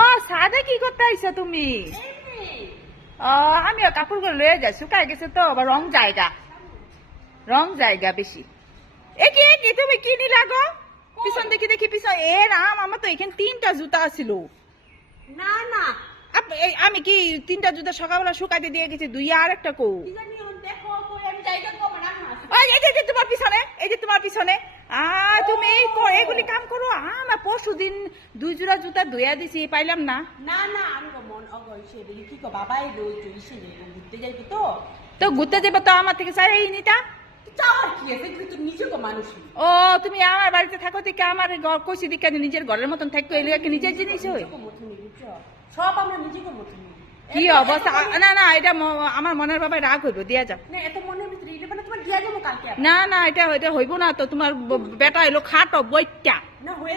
ও সাদে কি করতে আইছো তুমি? আমিও কাপড়গুলো লয়ে যাই, শুকায় গেছে তো আবার রং জায়গা বেশি। এ কি তুমি কি নিলা গো? পিছন দেখি পিছন। এ রাম, আমার তো এখানে 3টা জুতা ছিল। না না আমি কি 3টা জুতা সকালবেলা শুকাইতে দিয়ে গেছি, 2 আর একটা কো। এই যে তোমার পিছনে তুমি এগুলি কাম করো। আমার পরশুদিন 2 জোড়া জুতা ধুইয়া দিছি, পাইলাম না। না না আমি মন অগইছে বলি কি কো বাবাই লই তুইছে ঘুরতে যাইবো তো। তো ঘুরতে যাবো তো আমার থেকে চাই নিতা। চাওয়ার কি আছে, তুই নিজে তো মানুষ। ও তুমি আমার বাড়িতে থাকো থেকে আমার কইছি দিকে নিজের ঘরের মতন থাকতো, এই কি নিজের জিনিস হই? সব আমরা নিজেকে মতন। কি অবস্থা! না না, এটা আমার মনের বাবা রাগ হইব, দিয়া যাও। না এত মনের ভিতরে ইলে মানে তোমার দিয়া যাবো কালকে। না না, এটা হইব না তো। তোমার বেটা এলো খাটো বইটা না হয়ে